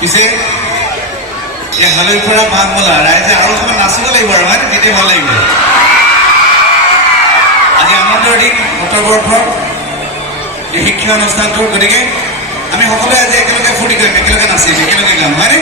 পিছে এই হালৈৰ পৰা মাঘমলা ৰাইজে আৰু অকণমান নাচিব লাগিব আৰু হয় তেতিয়া ভাল লাগিব। আজি আনন্দৰ দিন শতবৰ্ষৰ এই শিক্ষা অনুষ্ঠানটোৰ, গতিকে আমি সকলোৱে আজি একেলগে ফূৰ্তি কৰিম, একেলগে নাচিম, একেলগে গাম, হয়নে?